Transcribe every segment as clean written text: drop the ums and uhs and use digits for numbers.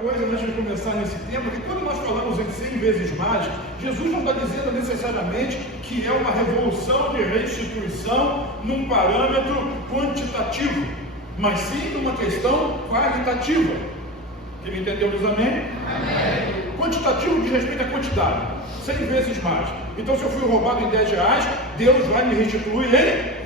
Coisa antes de começar nesse tema, que quando nós falamos em 100 vezes mais, Jesus não está dizendo necessariamente que é uma revolução de restituição num parâmetro quantitativo, mas sim numa questão qualitativa. Quem me entendeu, diz amém? Amém. Quantitativo diz respeito à quantidade, 100 vezes mais. Então, se eu fui roubado em R$10, Deus vai me restituir em?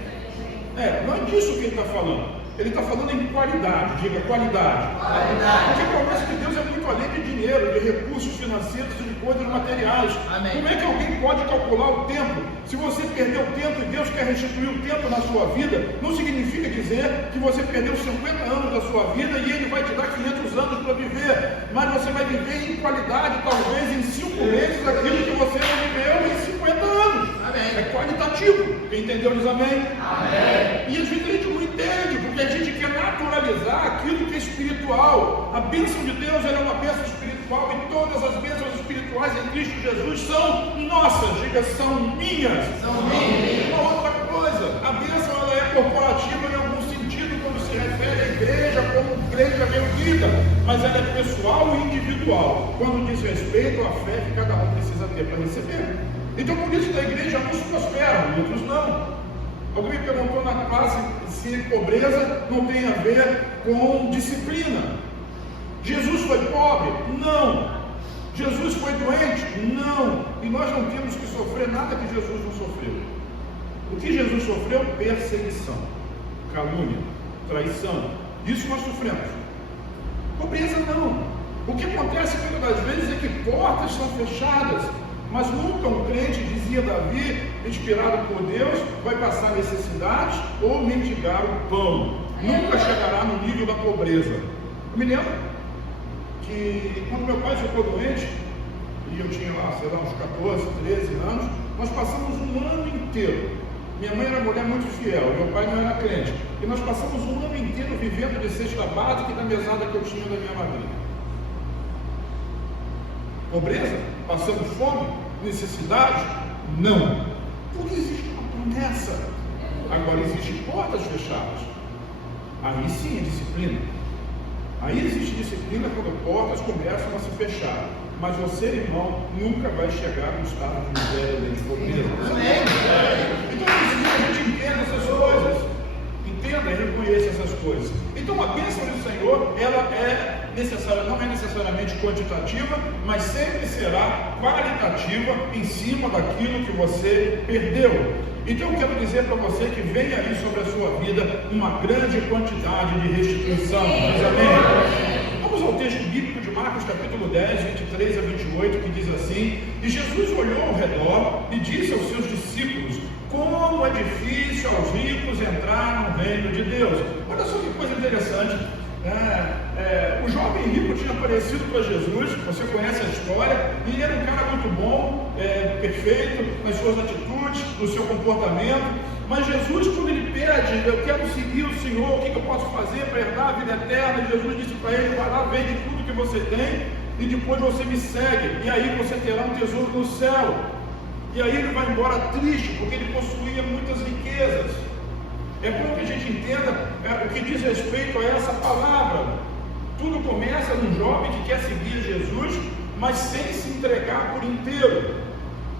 Não é disso que ele está falando. Ele está falando em qualidade, diga qualidade. Porque a promessa de Deus é muito além de dinheiro, de recursos financeiros e de coisas materiais. Amém. Como é que alguém pode calcular o tempo? Se você perdeu o tempo e Deus quer restituir o tempo na sua vida, não significa dizer que você perdeu 50 anos da sua vida e Ele vai te dar 500 anos para viver. Mas você vai viver em qualidade, talvez em 5 meses, aquilo que você não viveu em 50 anos. Amém. É qualitativo. Quem entendeu, diz amém? Amém. E às vezes a gente não entende, porque a gente quer naturalizar aquilo que é espiritual. A bênção de Deus ela é uma bênção espiritual e todas as bênçãos espirituais em Cristo Jesus são nossas, diga, são minhas. São minhas. Uma outra coisa, a bênção ela é corporativa em algum sentido quando se refere à igreja como igreja reunida, mas ela é pessoal e individual, quando diz respeito à fé que cada um precisa ter para receber. Então por isso da igreja uns prosperam, outros não. Alguém me perguntou na classe se pobreza não tem a ver com disciplina. Jesus foi pobre? Não. Jesus foi doente? Não. E nós não temos que sofrer nada que Jesus não sofreu. O que Jesus sofreu? Perseguição, calúnia, traição. Isso nós sofremos. Pobreza não. O que acontece muitas das vezes é que portas são fechadas. Mas nunca um crente, dizia Davi, inspirado por Deus, vai passar necessidade ou mendigar o pão. Nunca chegará no nível da pobreza. Eu me lembro que quando meu pai ficou doente, e eu tinha lá, sei lá, uns 14, 13 anos, nós passamos um ano inteiro. Minha mãe era mulher muito fiel, meu pai não era crente. E nós passamos um ano inteiro vivendo de cesta básica e da mesada que eu tinha da minha madrinha. Pobreza? Passando fome? Necessidade? Não. Porque existe uma promessa. Agora existem portas fechadas. Aí sim é disciplina. Aí existe disciplina quando portas começam a se fechar. Mas você, irmão, nunca vai chegar no estado de miséria nem de pobreza. Então a gente entenda essas coisas. Entenda e reconheça essas coisas. Então a bênção do Senhor, ela é necessária, não é necessariamente quantitativa, mas sempre será qualitativa em cima daquilo que você perdeu. Então eu quero dizer para você que vem aí sobre a sua vida uma grande quantidade de restituição. Diz amém? Vamos ao texto bíblico de Marcos capítulo 10, 23 a 28, que diz assim: E Jesus olhou ao redor e disse aos seus discípulos: como é difícil aos ricos entrar no reino de Deus. Olha só que coisa interessante. O jovem rico tinha aparecido para Jesus, você conhece a história, e ele era um cara muito bom, perfeito nas suas atitudes, no seu comportamento. Mas Jesus, quando ele pede, eu quero seguir o Senhor, o que eu posso fazer para herdar a vida eterna? Jesus disse para ele: vai lá, vende tudo que você tem e depois você me segue, e aí você terá um tesouro no céu. E aí ele vai embora triste, porque ele possuía muitas riquezas. É bom que a gente entenda o que diz respeito a essa palavra. Tudo começa num jovem que quer seguir Jesus, mas sem se entregar por inteiro.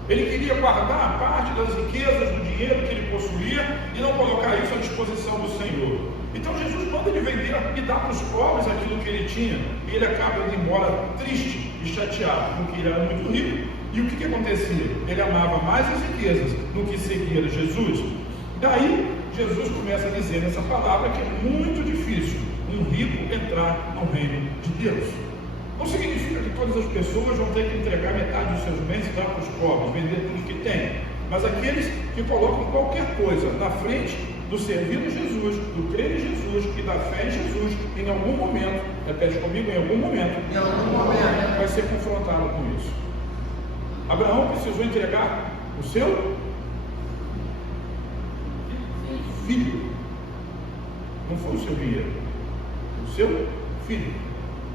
Ele queria guardar parte das riquezas, do dinheiro que ele possuía, e não colocar isso à disposição do Senhor. Então Jesus manda ele vender e dar para os pobres aquilo que ele tinha. E ele acaba indo embora triste e chateado, porque ele era muito rico. E o que acontecia? Ele amava mais as riquezas do que seguir Jesus. Daí, Jesus começa a dizer nessa palavra que é muito difícil um rico entrar no reino de Deus. Não significa que todas as pessoas vão ter que entregar metade dos seus bens e dar para os pobres, vender tudo que tem. Mas aqueles que colocam qualquer coisa na frente do servir a Jesus, do crer em Jesus e da fé em Jesus, em algum momento, repete comigo, em algum momento, vai ser confrontado com isso. Abraão precisou entregar o seu filho. Não foi o seu dinheiro, o seu filho.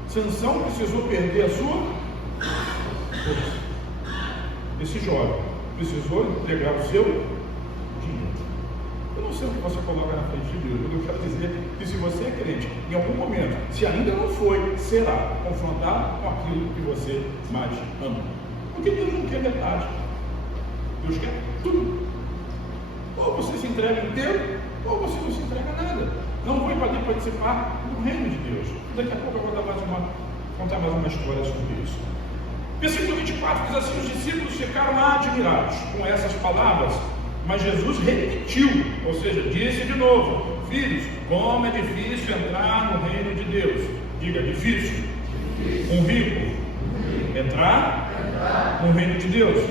Sansão precisou perder a sua força. Esse jovem precisou entregar o seu dinheiro. Eu não posição que você coloca na frente de Deus. Eu quero dizer que se você é crente, em algum momento, se ainda não foi, será confrontado com aquilo que você mais ama. Porque Deus não quer metade. Deus quer tudo. Ou você se entrega inteiro, ou você não se entrega nada. Não vou poder participar do reino de Deus. Daqui a pouco eu vou contar mais uma história sobre isso. Versículo 24 diz assim: os discípulos ficaram admirados com essas palavras, mas Jesus repetiu, ou seja, disse de novo: filhos, como é difícil entrar no reino de Deus. Diga, difícil. Um rico entrar no reino de Deus.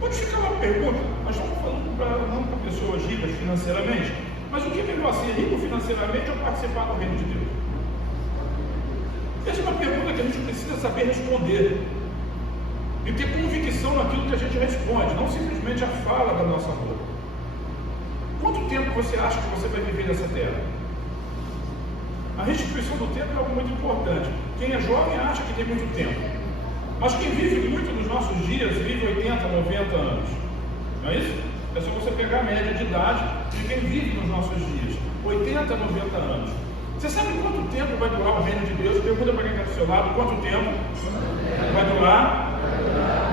Pode ficar uma pergunta, nós estamos falando não para pessoas ricas financeiramente, mas o que é melhor, ser rico financeiramente ou participar do reino de Deus? Essa é uma pergunta que a gente precisa saber responder e ter convicção naquilo que a gente responde, não simplesmente a fala da nossa boca. Quanto tempo você acha que você vai viver nessa terra? A restituição do tempo é algo muito importante. Quem é jovem acha que tem muito tempo, mas quem vive muito nos nossos dias vive 80, 90 anos. Não é isso? É só você pegar a média de idade de quem vive nos nossos dias, 80, 90 anos. Você sabe quanto tempo vai durar o reino de Deus? Pergunta para quem está do seu lado: quanto tempo vai durar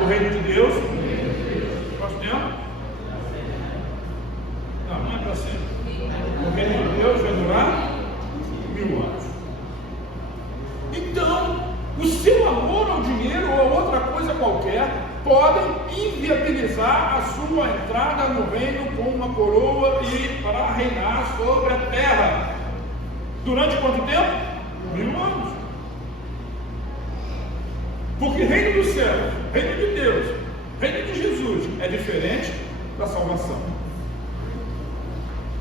o reino de Deus? Quanto tempo? Não é para sempre. O reino de Deus vai durar 1000 anos. Então, o seu amor ao dinheiro ou a outra coisa qualquer podem inviabilizar a sua entrada no reino com uma coroa e para reinar sobre a terra. Durante quanto tempo? 1000 anos. Porque reino do céu, reino de Deus, reino de Jesus é diferente da salvação.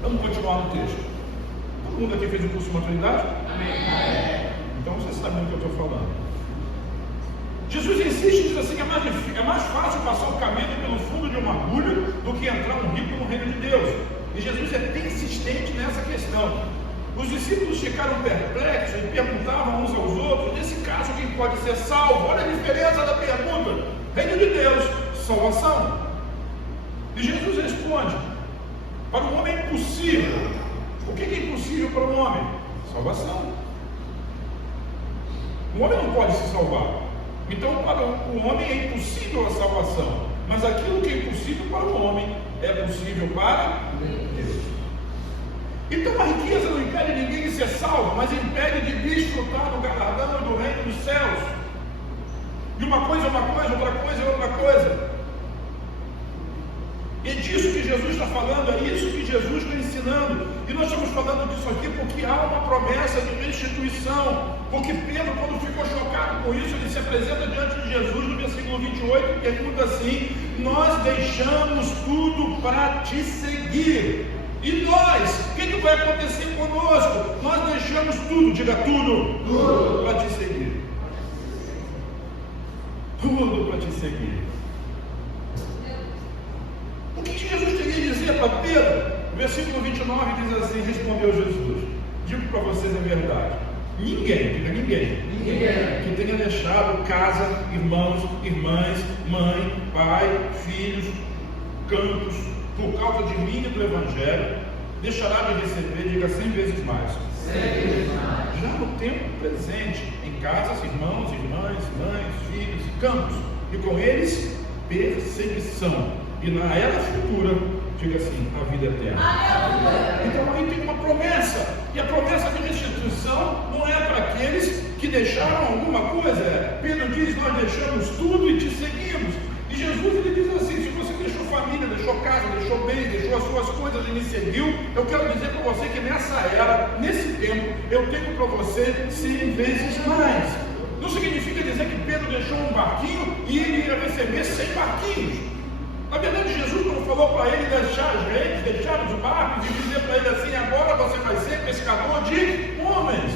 Vamos continuar no texto. Todo mundo aqui fez o curso de maturidade? Amém. Então você sabe do que eu estou falando. Jesus insiste e diz assim: é mais fácil passar o caminho pelo fundo de uma agulha do que entrar um rico no reino de Deus. E Jesus é persistente nessa questão. Os discípulos ficaram perplexos e perguntavam uns aos outros: nesse caso, quem pode ser salvo? Olha a diferença da pergunta. Reino de Deus, salvação. E Jesus responde: para o homem é impossível. O que é impossível para o homem? Salvação. O homem não pode se salvar. Então, para o homem é impossível a salvação. Mas aquilo que é impossível para o homem é possível para Deus. Então a riqueza não impede ninguém de ser salvo, mas impede de desfrutar do galardão e do reino dos céus. E uma coisa é uma coisa, outra coisa é outra coisa. E disso que Jesus está falando, é isso que Jesus está ensinando. E nós estamos falando disso aqui porque há uma promessa de restituição. Porque Pedro, quando ficou chocado com isso, ele se apresenta diante de Jesus no versículo 28 e pergunta assim: nós deixamos tudo para te seguir. E nós, o que vai acontecer conosco? Nós deixamos tudo, diga tudo, para te seguir. Tudo para te seguir. O que Jesus queria dizer para Pedro? O versículo 29 diz assim: respondeu Jesus: digo para vocês a verdade. Ninguém que tenha deixado casa, irmãos, irmãs, mãe, pai, filhos, campos, por causa de mim e do Evangelho, deixará de receber, diga 100 vezes mais. 100 vezes mais. Já no tempo presente, em casas, irmãos, irmãs, mães, filhos e campos, e com eles perseguição. E na era futura, diga assim, a vida eterna. Então aí tem uma promessa. E a promessa de restituição não é para aqueles que deixaram alguma coisa. Pedro diz: nós deixamos tudo e te seguimos. E Jesus ele diz assim: se você deixou família, deixou casa, deixou bem, deixou as suas coisas e me seguiu, eu quero dizer para você que nessa era, nesse tempo, eu tenho para você 100 vezes mais. Não significa dizer que Pedro deixou um barquinho e ele ia receber 100 barquinhos. Na verdade, Jesus não falou para ele deixar as redes, deixar os barcos e dizer para ele assim: agora você vai ser pescador de homens.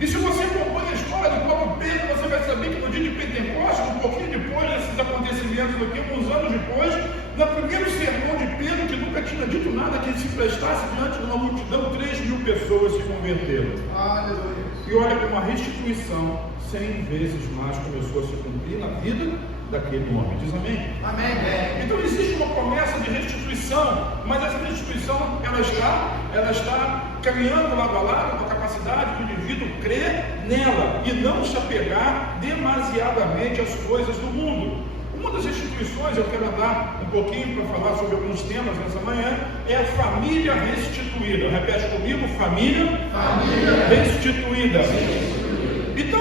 E se você acompanha a história do próprio Pedro, você vai saber que no dia de Pentecostes, um pouquinho depois desses acontecimentos aqui, uns anos depois, no primeiro sermão de Pedro, que nunca tinha dito nada que se prestasse diante de uma multidão, 3.000 pessoas se converteram. Aleluia. E olha como a restituição 100 vezes mais começou a se cumprir na vida daquele homem. Diz amém? Amém. Então existe uma promessa de restituição, mas essa restituição ela está caminhando lado a lado com a capacidade do indivíduo crer nela e não se apegar demasiadamente às coisas do mundo. Uma das restituições, eu quero andar um pouquinho para falar sobre alguns temas nessa manhã, é a família restituída. Repete comigo: família restituída. Então,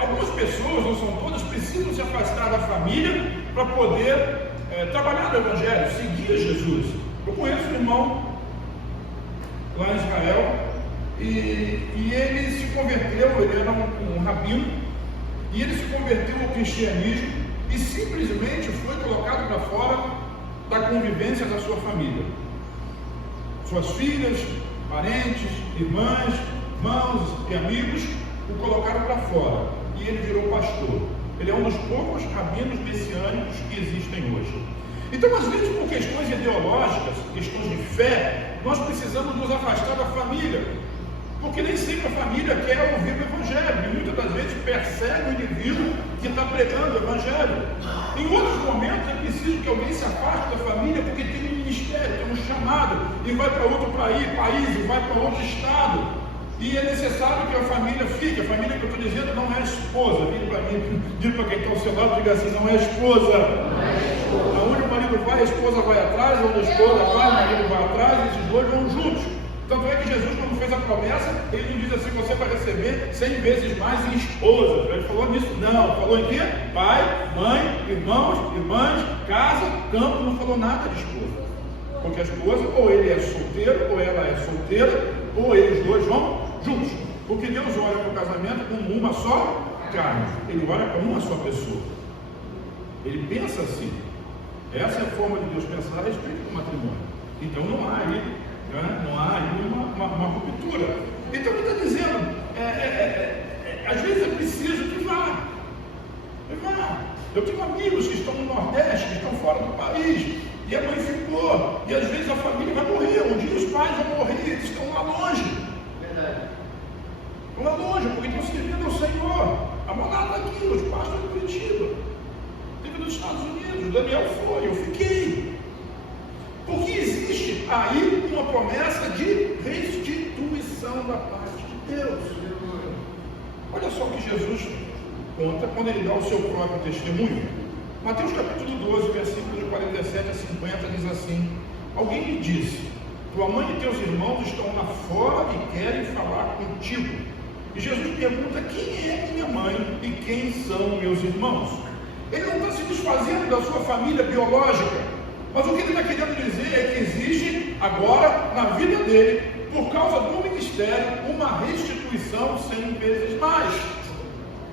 algumas pessoas, não são todas, precisam se afastar da família para poder trabalhar no Evangelho, seguir Jesus. Eu conheço um irmão lá em Israel e ele se converteu, ele era um rabino, e ele se converteu ao cristianismo e simplesmente foi colocado para fora da convivência da sua família. Suas filhas, parentes, irmãs, irmãos e amigos o colocaram para fora e ele virou pastor. Ele é um dos poucos rabinos messiânicos que existem hoje. Então, às vezes, por questões ideológicas, questões de fé, nós precisamos nos afastar da família, porque nem sempre a família quer ouvir o Evangelho, e muitas das vezes persegue o indivíduo que está pregando o Evangelho. Em outros momentos é preciso que alguém se afaste da família porque tem um ministério, tem um chamado, e vai para outro país, e vai para outro estado. E é necessário que a família fique. A família que eu estou dizendo não é a esposa. Vire para mim, diga para quem está ao seu lado, diga assim: não é a esposa. Aonde o marido vai, a esposa vai atrás, onde a esposa vai, o marido vai atrás, e esses dois vão juntos. Tanto é que Jesus, quando fez a promessa, ele não diz assim: você vai receber 100 vezes mais em esposa. Ele falou nisso? Não. Falou em quê? Pai, mãe, irmãos, irmãs, casa, campo. Não falou nada de esposa. Porque a esposa, ou ele é solteiro, ou ela é solteira, ou eles dois vão juntos. Porque Deus olha para o casamento como uma só carne. Ele olha para uma só pessoa. Ele pensa assim. Essa é a forma de Deus pensar a respeito do matrimônio. Então não há aí, não há aí uma ruptura. Então ele está dizendo, às vezes é preciso que vá. Eu tenho amigos que estão no Nordeste, que estão fora do país, e a mãe ficou, e às vezes a família vai morrer, um dia os pais vão morrer, eles estão lá longe. Verdade. Estão lá longe, porque estão servindo ao Senhor. A mulher está aqui, os pais estão em Curitiba, teve nos Estados Unidos, Daniel foi, eu fiquei. Porque existe aí uma promessa de restituição da parte de Deus. Olha só o que Jesus conta quando ele dá o seu próprio testemunho. Mateus capítulo 12, versículos de 47 a 50 diz assim: alguém lhe disse: tua mãe e teus irmãos estão lá fora e querem falar contigo. E Jesus pergunta: quem é minha mãe e quem são meus irmãos? Ele não está se desfazendo da sua família biológica, mas o que ele está querendo dizer é que existe agora na vida dele, por causa do ministério, uma restituição 100 vezes mais.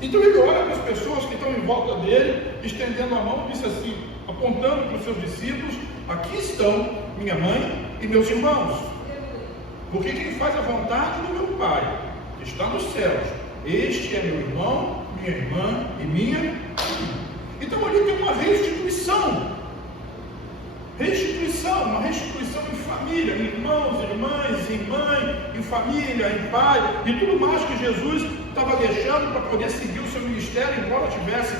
Então ele olha para as pessoas que estão em volta dele, estendendo a mão, e disse assim, apontando para os seus discípulos: aqui estão minha mãe e meus irmãos, porque quem faz a vontade do meu Pai, que está nos céus, este é meu irmão, minha irmã e minha irmã. Então ali tem uma restituição, uma restituição em família, em irmãos, irmãs, em mãe, em família, em pai, e tudo mais que Jesus estava deixando para poder seguir o seu ministério, embora estivesse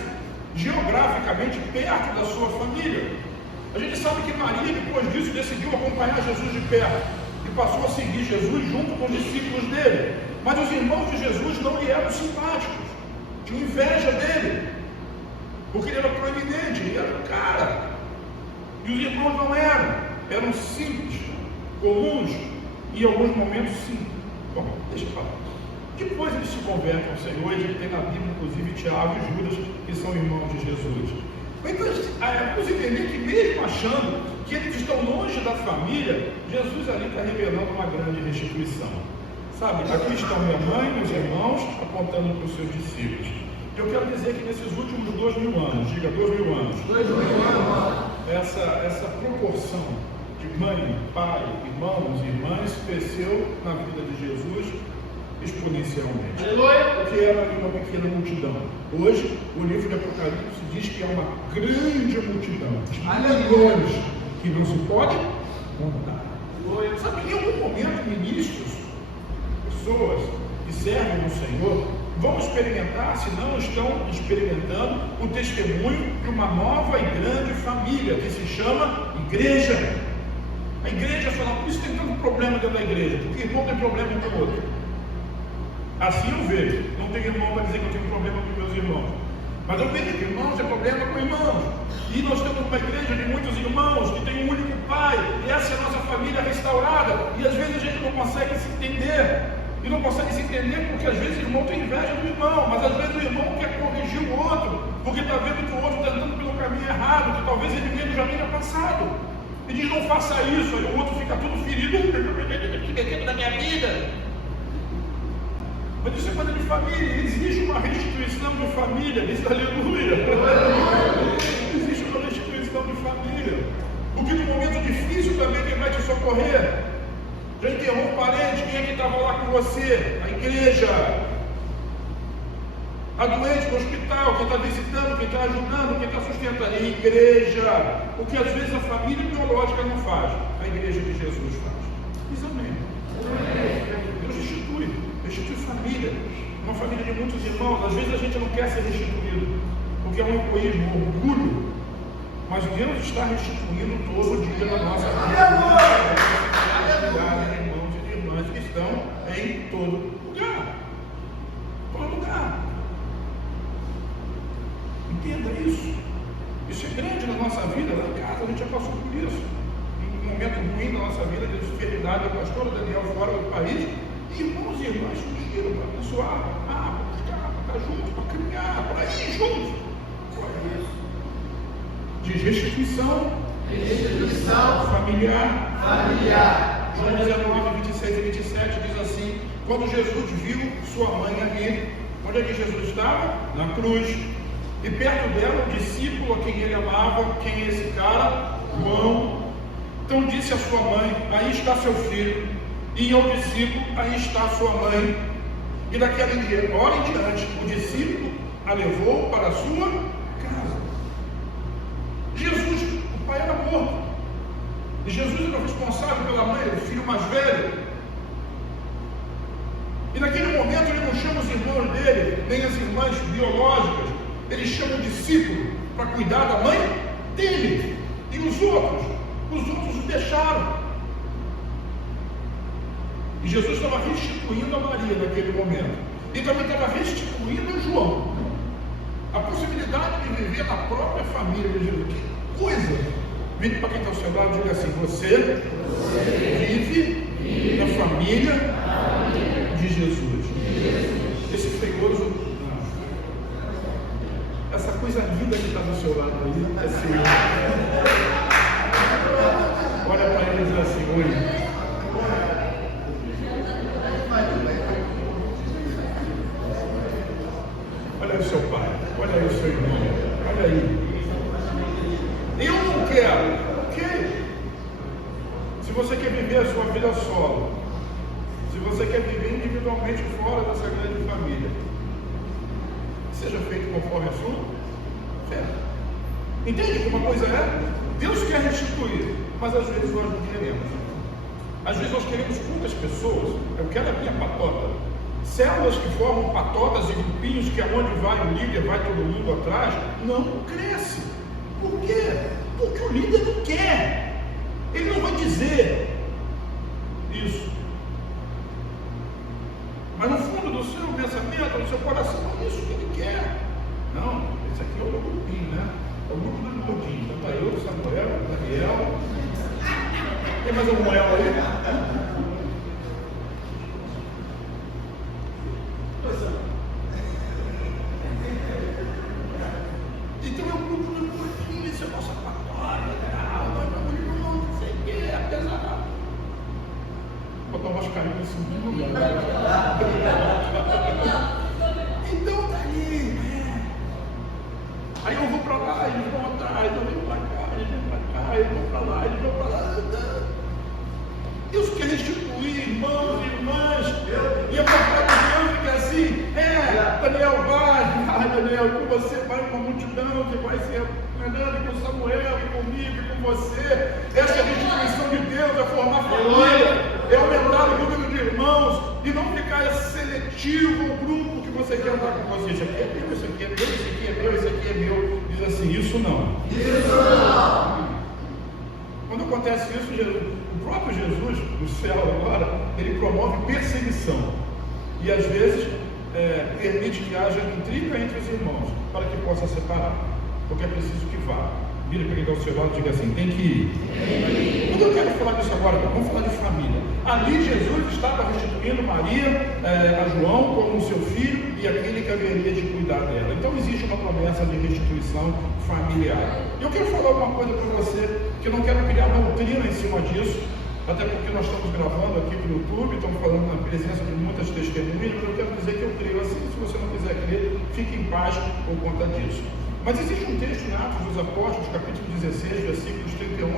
geograficamente perto da sua família. A gente sabe que Maria, depois disso, decidiu acompanhar Jesus de perto e passou a seguir Jesus junto com os discípulos dele. Mas os irmãos de Jesus não lhe eram simpáticos, tinham inveja dele, porque ele era proeminente, ele era o cara. E os irmãos não eram simples, comuns, e em alguns momentos sim. Bom, deixa eu falar. Depois eles se convertem ao Senhor, e a gente tem na Bíblia, inclusive, Tiago e Judas, que são irmãos de Jesus. Então, vamos entender que mesmo achando que eles estão longe da família, Jesus ali está revelando uma grande restituição. Sabe, aqui estão minha mãe e meus irmãos, apontando para os seus discípulos. Eu quero dizer que nesses últimos 2000 anos, diga 2000 anos, essa proporção de mãe, pai, irmãos e irmãs cresceu na vida de Jesus exponencialmente. Porque era uma pequena multidão. Hoje, o livro de Apocalipse diz que é uma grande multidão de milhões que não se pode contar. Sabe que em algum momento ministros, pessoas que servem ao Senhor, vão experimentar, se não estão experimentando, o testemunho de uma nova e grande família, que se chama igreja. A igreja fala, por isso tem tanto problema dentro da igreja, porque irmão tem problema com o outro. Assim eu vejo, não tem irmão para dizer que eu tenho problema com meus irmãos, mas eu vejo que irmãos têm problema com irmãos, e nós temos uma igreja de muitos irmãos, que tem um único pai, e essa é a nossa família restaurada, e às vezes a gente não consegue se entender, e não consegue se entender porque às vezes o irmão tem inveja do irmão, mas às vezes o irmão quer corrigir o outro, porque está vendo que o outro está andando pelo caminho errado, que talvez ele mesmo já tenha passado, e diz, não faça isso, aí o outro fica todo ferido, metendo na minha vida. Mas isso é coisa de família, existe uma restituição de família, diz aleluia. Existe uma restituição de família, porque no momento difícil também quem vai te socorrer? Já enterrou um parente, quem é que estava lá com você? A igreja. A doente no hospital, quem está visitando, quem está ajudando, quem está sustentando, a igreja. O que às vezes a família biológica não faz, a igreja de Jesus faz. Diz amém. Deus restitui família. Uma família de muitos irmãos. Às vezes a gente não quer ser restituído, porque é um egoísmo, um orgulho. Mas Deus está restituindo todo dia na nossa vida. Irmãos e irmãs que estão em todo lugar. Todo lugar. Entenda isso. Isso é grande na nossa vida. Lá em casa a gente já passou por isso. Em um momento ruim na nossa vida, de enfermidade, a pastora Daniel fora do país, e irmãos e irmãs surgiram para abençoar, para buscar, para estar juntos, para caminhar, para ir juntos. Diz restituição familiar. João 19, 26 e 27 diz assim: quando Jesus viu sua mãe ali, onde é que Jesus estava? Na cruz. E perto dela, o discípulo a quem ele amava. Quem é esse cara? João. Então disse a sua mãe: aí está seu filho. E ao discípulo: aí está sua mãe. E daquela hora em diante, o discípulo a levou para a sua casa. Jesus, o pai era morto, e Jesus era responsável pela mãe, o filho mais velho. E naquele momento ele não chama os irmãos dele, nem as irmãs biológicas, ele chama o discípulo para cuidar da mãe dele. E os outros o deixaram. E Jesus estava restituindo a Maria naquele momento, e também estava restituindo a João a possibilidade de viver na própria família de Jesus. Que coisa! Vem para quem está ao seu lado e diga assim: você vive na família de Jesus. Esse feioso, essa coisa linda que está do seu lado aí, assim, olha para ele e diz assim: oi. Olha aí o seu pai, olha aí o seu irmão, olha aí. Eu não quero, ok? Se você quer viver a sua vida solo, se você quer viver individualmente fora dessa grande família, seja feito conforme a sua fé. Entende que uma coisa é? Deus quer restituir, mas às vezes nós não queremos. Às vezes nós queremos poucas pessoas. Eu quero a minha patota. Células que formam patotas e grupinhos que aonde vai o líder, vai todo mundo atrás, não cresce. Por quê? Porque o líder não quer. Ele não vai dizer isso. Mas no fundo do seu pensamento, do seu coração, é isso que ele quer. Não, esse aqui é o meu grupinho, né? É o grupo do Mudinho. Então está eu, Samuel, Daniel. Tem mais algum El aí? Então é um grupo do Mudinho, esse é a nossa patória, não sei o que, apesar. Vou botar umas carinhas assim, não lugar. Então tá aí, né? Aí eu vou para lá, eles vão atrás, eu venho para cá, eles vêm para cá, eu vou para lá, eles vão para lá. Deus quer restituir irmãos e irmãs. E a palavra de Deus fica assim: Daniel vai, Daniel, com você vai uma multidão que vai ser andando com Samuel e comigo e com você. Essa é a restituição de Deus, é formar família, é aumentar o número de irmãos e não ficar seletivo o grupo que que você quer andar com você. Isso aqui é meu, isso aqui é meu, isso aqui é meu, isso aqui é meu. Diz assim, isso não. Isso não. Quando acontece isso, o próprio Jesus, no céu agora, ele promove perseguição. E às vezes permite que haja intriga entre os irmãos, para que possa separar. Porque é preciso que vá. Vira para quem está ao seu lado e diga assim, tem que ir. Quando eu quero falar disso agora, vamos falar de família. Ali Jesus estava restituindo Maria a João como seu filho e aquele que haveria de cuidar dela. Então existe uma promessa de restituição familiar. Eu quero falar uma coisa para você, que eu não quero criar doutrina em cima disso, até porque nós estamos gravando aqui para o YouTube, estamos falando na presença de muitas testemunhas, mas eu quero dizer que eu creio assim. Se você não quiser crer, fique em paz por conta disso. Mas existe um texto em Atos dos Apóstolos, capítulo 16, versículos 31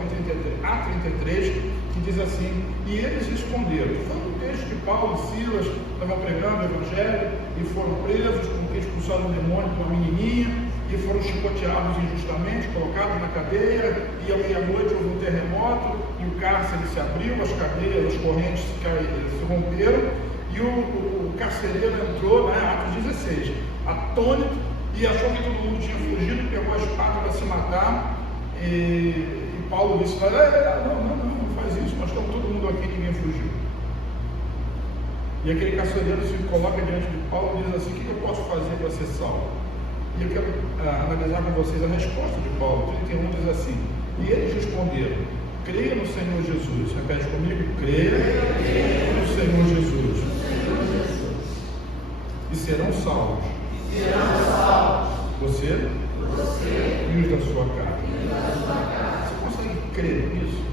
a 33, que diz assim, e eles responderam. Foi um texto que Paulo e Silas estavam pregando o Evangelho e foram presos porque expulsaram o demônio com uma menininha e foram chicoteados injustamente, colocados na cadeia, e à meia-noite houve um terremoto e o cárcere se abriu, as cadeias, as correntes se romperam e o carcereiro entrou, Atos 16, atônito, e achou que todo mundo tinha fugido, pegou a espada para se matar, e Paulo disse, não faz isso, nós estamos todo mundo aqui, ninguém fugiu. E aquele carcereiro se coloca diante de Paulo e diz assim, o que eu posso fazer para ser salvo? E eu quero analisar com vocês a resposta de Paulo. 31 diz assim, e eles responderam, creia no Senhor Jesus. Repete comigo, creia no Senhor Jesus. E serão salvos. Você e os da sua casa. Você consegue crer nisso?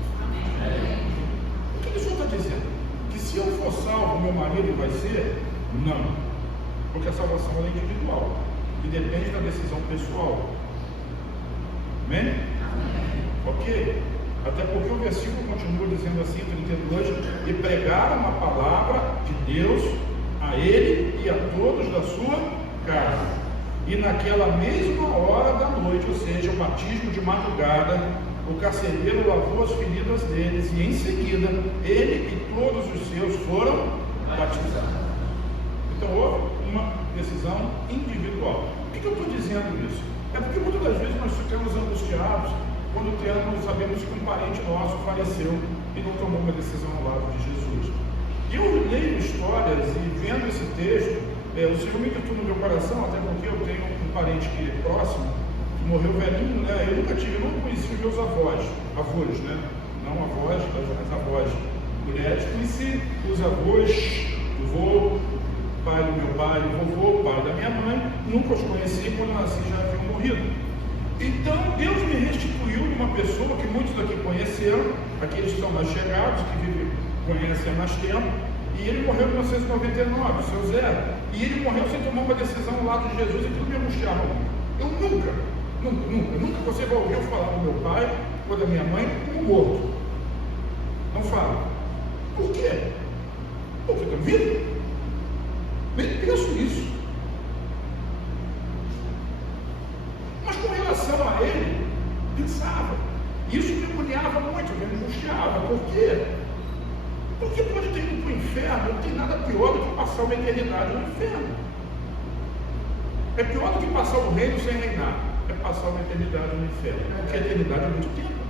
O que o Senhor está dizendo? Que se eu for salvo, meu marido vai ser? Não. Porque a salvação é individual e depende da decisão pessoal. Amém? Ok? Até porque o versículo continua dizendo assim, 32, e pregaram a palavra de Deus a ele e a todos da sua casa. E naquela mesma hora da noite, ou seja, o batismo de madrugada, o carcereiro lavou as feridas deles e em seguida ele e todos os seus foram batizados. Então houve uma decisão individual. Por que eu estou dizendo isso? É porque muitas das vezes nós ficamos angustiados quando sabemos que um parente nosso faleceu e não tomou uma decisão ao lado de Jesus. E eu leio histórias e vendo esse texto, o Senhor me tocou no meu coração, até porque eu tenho um parente que é próximo, que morreu velhinho, eu não conheci os meus avós, não avós, mas avós mulheres, conheci os avós, o vô, pai do meu pai, o vovô, pai da minha mãe, nunca os conheci, quando nasci já haviam morrido. Então Deus me restituiu de uma pessoa que muitos aqui conheceram, aqueles que são mais chegados, que conhecem há mais tempo, e ele morreu em 1999, o seu Zé, e ele morreu sem tomar uma decisão ao lado de Jesus, e tudo me angustiava. Eu nunca você vai ouvir eu falar do meu pai ou da minha mãe como morto. Não fala. Por quê? Porque estão vivos. Nem penso nisso. Mas com relação a ele, pensava. Isso me agoniava muito, me angustiava. Por quê? Porque pode ter ido para o inferno, não tem nada pior do que passar uma eternidade no inferno. É pior do que passar o reino sem reinar. É passar uma eternidade no inferno. Porque a eternidade é muito tempo.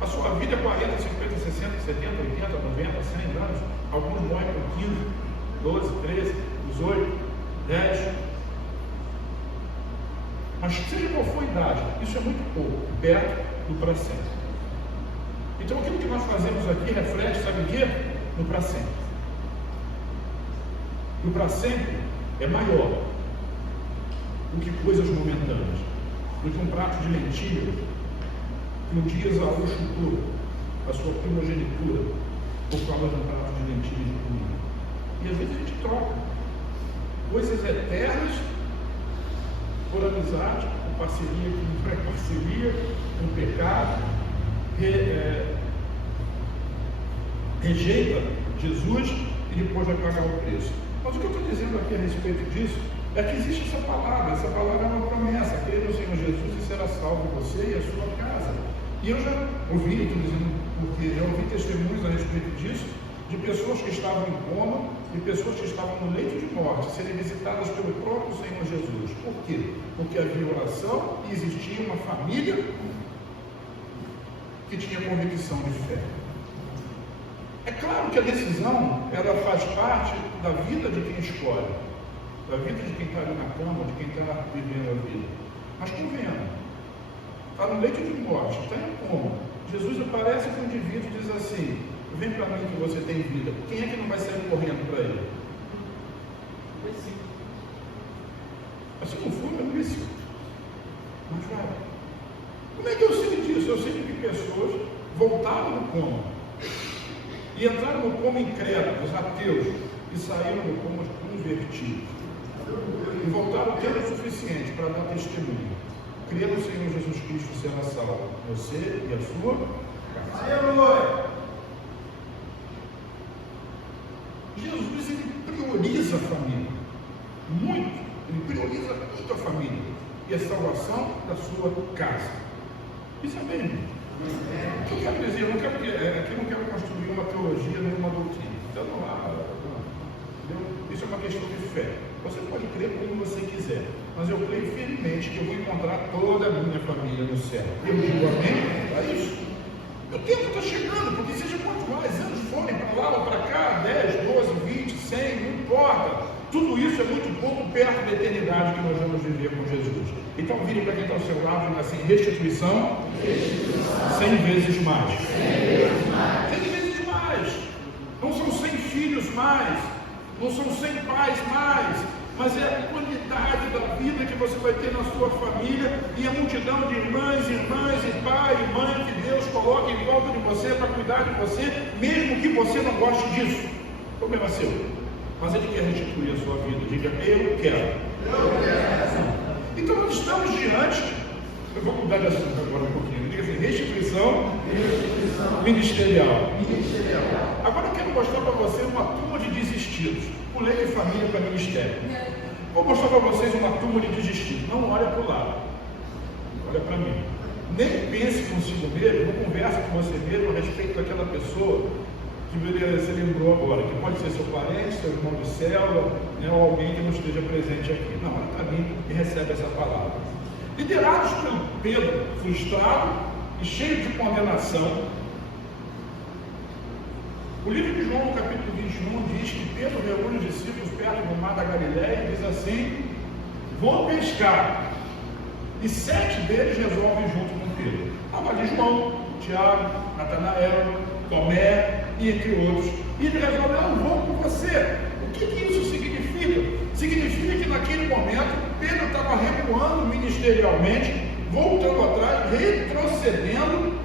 A sua vida é 40, 50, 60, 70, 80, 90, 100 anos. Alguns morrem com 15, 12, 13, 18, 10. Mas seja qual for a idade, isso é muito pouco, perto do para sempre. Então aquilo que nós fazemos aqui reflete, sabe o quê? No para sempre. O para sempre é maior do que coisas momentâneas, do que um prato de lentilha que um dia Esaú chutou a sua primogenitura por causa de um prato de lentilha de comida. E às vezes a gente troca coisas eternas por amizade, por parceria que não é parceria, por pecado, rejeita Jesus e depois vai pagar o preço. Mas o que eu estou dizendo aqui a respeito disso é que existe essa palavra é uma promessa, creia no Senhor Jesus e será salvo você e a sua casa. E eu já ouvi, estou dizendo porque já ouvi testemunhos a respeito disso, de pessoas que estavam em coma, de pessoas que estavam no leito de morte, serem visitadas pelo próprio Senhor Jesus. Por quê? Porque havia oração e existia uma família que tinha convicção de fé. É claro que a decisão, ela faz parte da vida de quem escolhe, da vida de quem está ali na cama, de quem está vivendo a vida. Mas convenhamos, está no leito de morte, está em coma. Jesus aparece para o indivíduo e diz assim: vem para mim que você tem vida. Quem é que não vai sair correndo para ele? Vai sim. Mas se não for, eu não me sinto. Mas vai. Como é que eu sei disso? Eu sei que pessoas voltaram no coma e entraram no coma incrédulos, ateus, e saíram no coma convertidos. E voltaram tendo o suficiente para dar testemunho. Crê no Senhor Jesus Cristo e será salvo, você e a sua casa. Jesus, ele prioriza a família, muito, ele prioriza muito a família e a salvação da sua casa. Isso é mesmo. O que eu quero dizer? Eu não quero, aqui não quero construir uma teologia nem uma doutrina. Então, isso é uma questão de fé. Você pode crer como você quiser, mas eu creio firmemente que eu vou encontrar toda a minha família no céu. Eu digo amém? É isso. O tempo está chegando, porque seja quantos mais anos forem para lá ou para cá, 10, 12, 20, 100, não importa. Tudo isso é muito pouco perto da eternidade que nós vamos viver com Jesus. Então vire para quem está ao seu lado e diga assim: restituição, 100 vezes mais. 100 vezes mais. Não são 100 filhos mais, não são 100 pais mais, mas é a qualidade da vida que você vai ter na sua família e a multidão de irmãs e pai e mãe que Deus coloca em volta de você para cuidar de você, mesmo que você não goste disso. O problema é seu, mas Ele quer restituir a sua vida. Diga: eu quero. Então nós estamos diante, eu vou mudar de assunto agora um pouquinho, diga assim: restituição ministerial. Agora eu quero mostrar para você uma turma de desistidos. Pulei de família para ministério. Vou mostrar para vocês uma turma de desistidos. Não olha para o lado, olha para mim. Nem pense consigo mesmo, não conversa com você mesmo a respeito daquela pessoa que você lembrou agora, que pode ser seu parente, seu irmão de célula, né, ou alguém que não esteja presente aqui. Não, olha para mim e recebe essa palavra. Liderados pelo Pedro, frustrado e cheio de condenação, o livro de João, no capítulo 21, diz que Pedro reúne os discípulos perto do mar da Galileia e diz assim: vão pescar. E 7 deles resolvem junto com Pedro. Estava ali João, Tiago, Natanael, Tomé e entre outros. E ele resolve: não, vou com você. O que isso significa? Significa que naquele momento Pedro estava recuando ministerialmente, voltando atrás, retrocedendo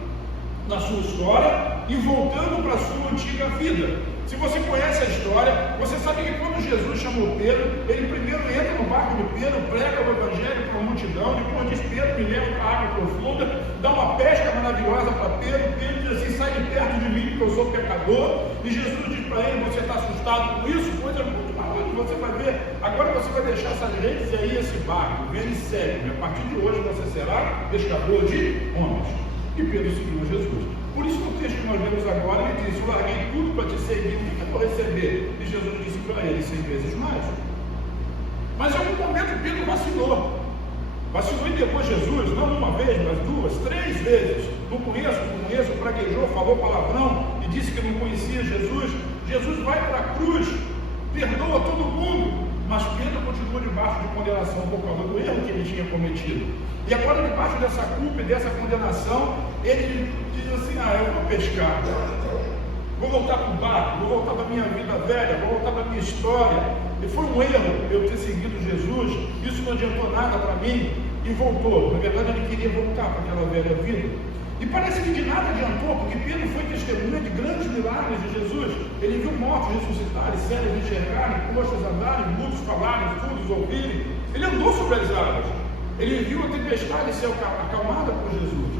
na sua história e voltando para a sua antiga vida. Se você conhece a história, você sabe que quando Jesus chamou Pedro, ele primeiro entra no barco de Pedro, prega o evangelho para a multidão, depois diz: Pedro, me leva para a água profunda, dá uma pesca maravilhosa para Pedro. Pedro diz assim: sai de perto de mim, porque eu sou pecador. E Jesus diz para ele: você está assustado com isso? Coisa muito maior que você vai ver. Agora você vai deixar essas redes e aí esse barco, vem e segue. A partir de hoje você será pescador de homens. E Pedro seguiu Jesus. Por isso, no texto que nós lemos agora, ele disse: eu larguei tudo para te seguir, o que eu vou receber? E Jesus disse para ele: 100 vezes mais. Mas em algum momento Pedro vacilou. Vacilou e negou Jesus, não uma vez, mas 2, 3 vezes. Não conheço, praguejou, falou palavrão e disse que não conhecia Jesus. Jesus vai para a cruz, perdoa todo mundo, mas Pedro continua debaixo de condenação por causa do erro que ele tinha cometido. E agora, debaixo dessa culpa e dessa condenação, ele diz assim: eu vou pescar, vou voltar para o barco, vou voltar para a minha vida velha, vou voltar para a minha história. E foi um erro eu ter seguido Jesus, isso não adiantou nada para mim, e voltou. Na verdade, ele queria voltar para aquela velha vida. E parece que de nada adiantou, porque Pedro foi testemunha de grandes milagres de Jesus. Ele viu mortos ressuscitarem, cegos enxergarem, coxas andarem, mudos falarem, surdos ouvirem. Ele andou sobre as águas. Ele viu a tempestade ser acalmada por Jesus.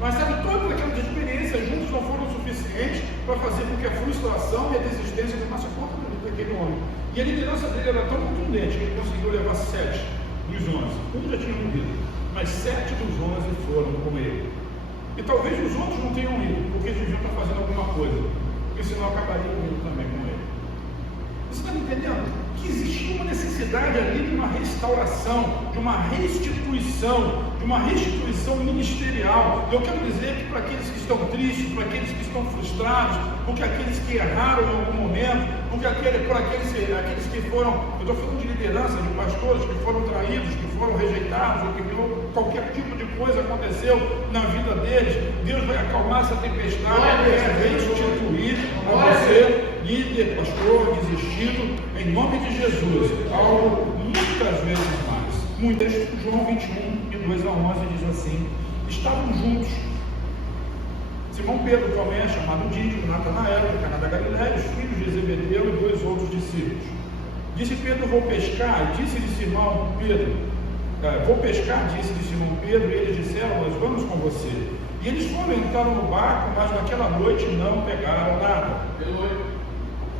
Mas sabe, todas aquelas experiências juntos não foram suficientes para fazer com que a frustração e a desistência tomasse conta daquele homem. E a liderança dele era tão contundente que ele conseguiu levar 7 dos 11. Um já tinha morrido, mas 7 dos 11 foram com ele. E talvez os outros não tenham ido, porque eles deviam estar fazendo alguma coisa. porque senão acabaria comigo também com ele. Você está me entendendo? Que existia uma necessidade ali de uma restauração, de uma restituição ministerial. Eu quero dizer que para aqueles que estão tristes, para aqueles que estão frustrados, porque aqueles que erraram em algum momento, porque aqueles que foram, eu estou falando de liderança, de pastores que foram traídos, que foram rejeitados, ou que qualquer tipo de coisa aconteceu na vida deles, Deus vai acalmar essa tempestade, vai restituir a você, líder, pastor, desistido, em nome de Jesus, algo muitas vezes mais. Muitas, João 21, de 2 a 11, diz assim: estavam juntos Simão Pedro, Tomé, chamado Dídimo, Natanael, de Caná da Galileia, os filhos de Zebedeu e 2 outros discípulos. Disse Pedro: vou pescar, e disse-lhe Simão Pedro, vou pescar, disse-lhe Simão Pedro, e eles disseram: nós vamos com você. E eles foram, entraram no barco, mas naquela noite não pegaram nada.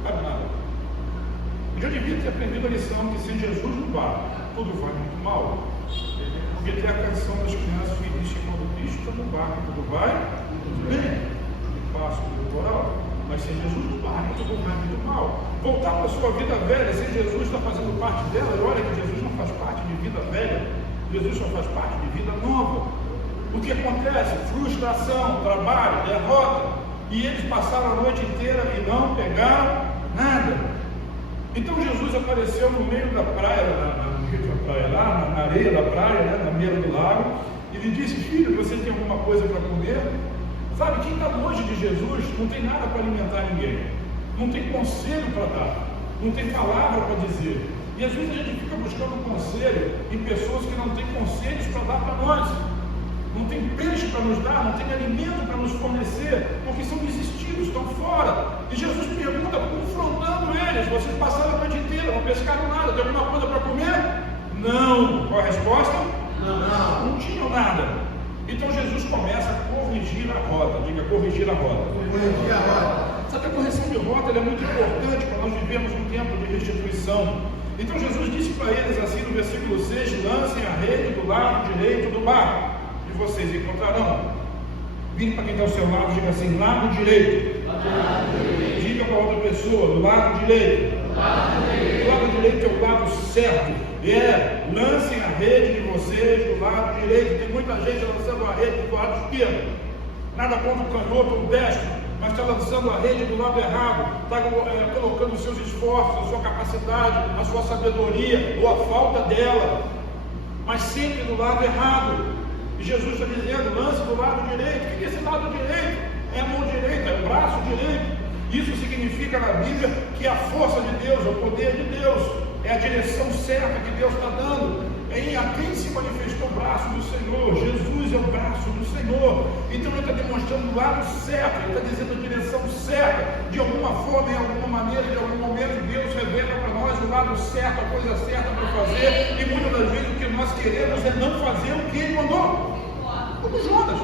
Nada. Eu devia ter aprendido a lição que sem Jesus no barco, tudo vai muito mal. Porque tem a canção das crianças que diz que quando Cristo está no barco, tudo vai muito bem. De passo temporal. Mas sem Jesus no barco, tudo vai muito mal. Voltar para a sua vida velha, sem Jesus está fazendo parte dela, e olha que Jesus não faz parte de vida velha, Jesus só faz parte de vida nova. O que acontece? Frustração, trabalho, derrota. E eles passaram a noite inteira e não pegaram nada. Então Jesus apareceu no meio da praia, na areia da praia, né, na beira do lago, e lhe disse: filho, você tem alguma coisa para comer? Sabe, quem está longe de Jesus não tem nada para alimentar ninguém, não tem conselho para dar, não tem palavra para dizer. E às vezes a gente fica buscando conselho em pessoas que não têm conselhos para dar para nós. Não tem peixe para nos dar, não tem alimento para nos fornecer, porque são desistidos, estão fora. E Jesus pergunta, confrontando eles: vocês passaram a noite inteira, não pescaram nada, tem alguma coisa para comer? Não. Qual a resposta? Não. Não tinham nada. Então Jesus começa a corrigir a rota. Diga: corrigir a rota. Corrigir a rota. Sabe, a correção de rota é muito importante para nós vivermos um tempo de restituição. Então Jesus disse para eles assim no versículo 6: lancem a rede do lado direito do barco, vocês encontrarão. Vire para quem está ao seu lado, diga assim: lado direito. Diga para outra pessoa: do lado direito. O lado direito é o lado certo. Lancem a rede de vocês do lado direito. Tem muita gente lançando a rede do lado esquerdo. Nada contra o canhoto ou o destro, mas está lançando a rede do lado errado. Está colocando os seus esforços, a sua capacidade, a sua sabedoria ou a falta dela, mas sempre do lado errado. E Jesus está dizendo: lance do lado direito. O que é esse lado direito? É a mão direita, é o braço direito. Isso significa na Bíblia que é a força de Deus, é o poder de Deus, é a direção certa que Deus está dando. A quem se manifestou o braço do Senhor? Jesus é o braço do Senhor. Então ele está demonstrando o lado certo, ele está dizendo a direção certa. De alguma forma, em alguma maneira, de algum momento, Deus revela para nós o lado certo, a coisa certa para fazer. E muitas das vezes o que nós queremos é não fazer o que ele mandou. Como Jonas.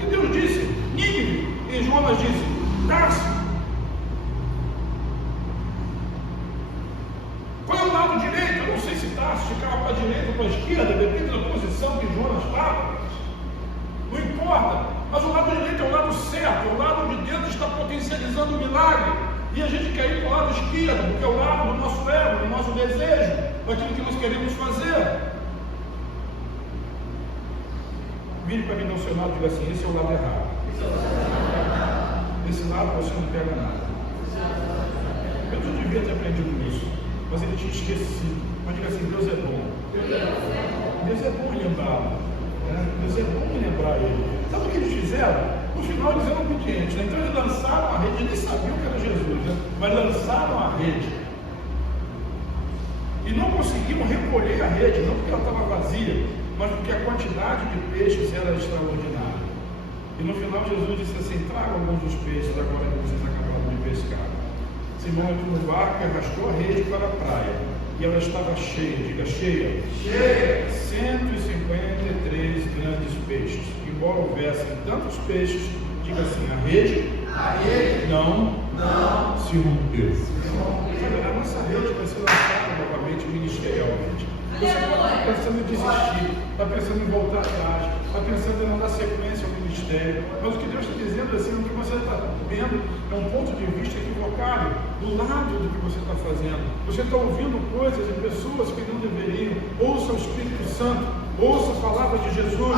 Que Deus disse: Nínive. E Jonas disse: Tarse. Qual é o lado direito? Eu não sei se Tarso ficava para a direita ou para a esquerda, depende da posição que Jonas estava. Não importa. Mas o lado direito é o lado certo, o lado onde Deus está potencializando o milagre. E a gente quer ir para o lado esquerdo, porque é o lado do nosso ego, do nosso desejo, daquilo que nós queremos fazer. Vire para quem está ao seu lado e diga assim: esse é o lado errado. Esse lado você não pega nada. Eu não devia ter aprendido isso, mas ele tinha esquecido. Mas diga assim: Deus é bom. Deus é bom em lembrá-lo. Deus é bom em lembrar ele. Sabe o que eles fizeram? No final eles eram obedientes, né? Então eles lançaram a rede. Eles sabiam que era Jesus, né? Mas lançaram a rede e não conseguiam recolher a rede, não porque ela estava vazia, mas porque a quantidade de peixes era extraordinária. E no final Jesus disse assim: traga alguns dos peixes agora que vocês acabaram de pescar. Simão entrou no barco e arrastou a rede para a praia, e ela estava cheia. Diga: cheia. Cheia. 153 grandes peixes. Embora houvessem tantos peixes, diga assim: a rede não se se rompeu. A nossa rede vai ser lançada novamente ministerialmente. Você pode estar pensando em desistir, está pensando em voltar atrás, está pensando em não dar sequência ao ministério. Mas o que Deus está dizendo assim, o que você está vendo é um ponto de vista equivocado do lado do que você está fazendo. Você está ouvindo coisas de pessoas que não deveriam. Ouça o Espírito Santo, ouça a palavra de Jesus,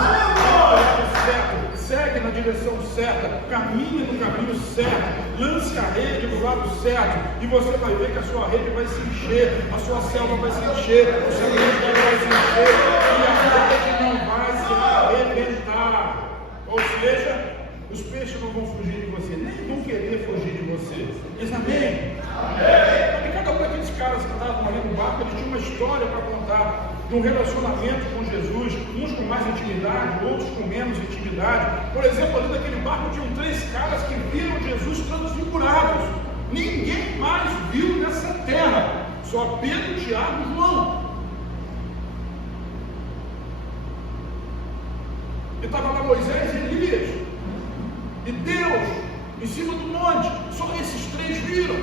segue na direção certa, caminhe no caminho certo, lance a rede do lado certo, e você vai ver que a sua rede vai se encher, a sua selva vai se encher, o seu ministério vai se encher, e a rede não vai se arrebentar. Ou seja, os peixes não vão fugir de você, nem vão querer fugir de você. Diz amém? Porque cada um daqueles caras que estavam ali no barco, eles tinham uma história para contar, de um relacionamento com Jesus, uns com mais intimidade, outros com menos intimidade. Por exemplo, ali naquele barco tinham 3 caras que viram Jesus transfigurados. Ninguém mais viu nessa terra, só Pedro, Tiago e João. E estava lá Moisés e Elias, e Deus em cima do monte. Só esses 3 viram,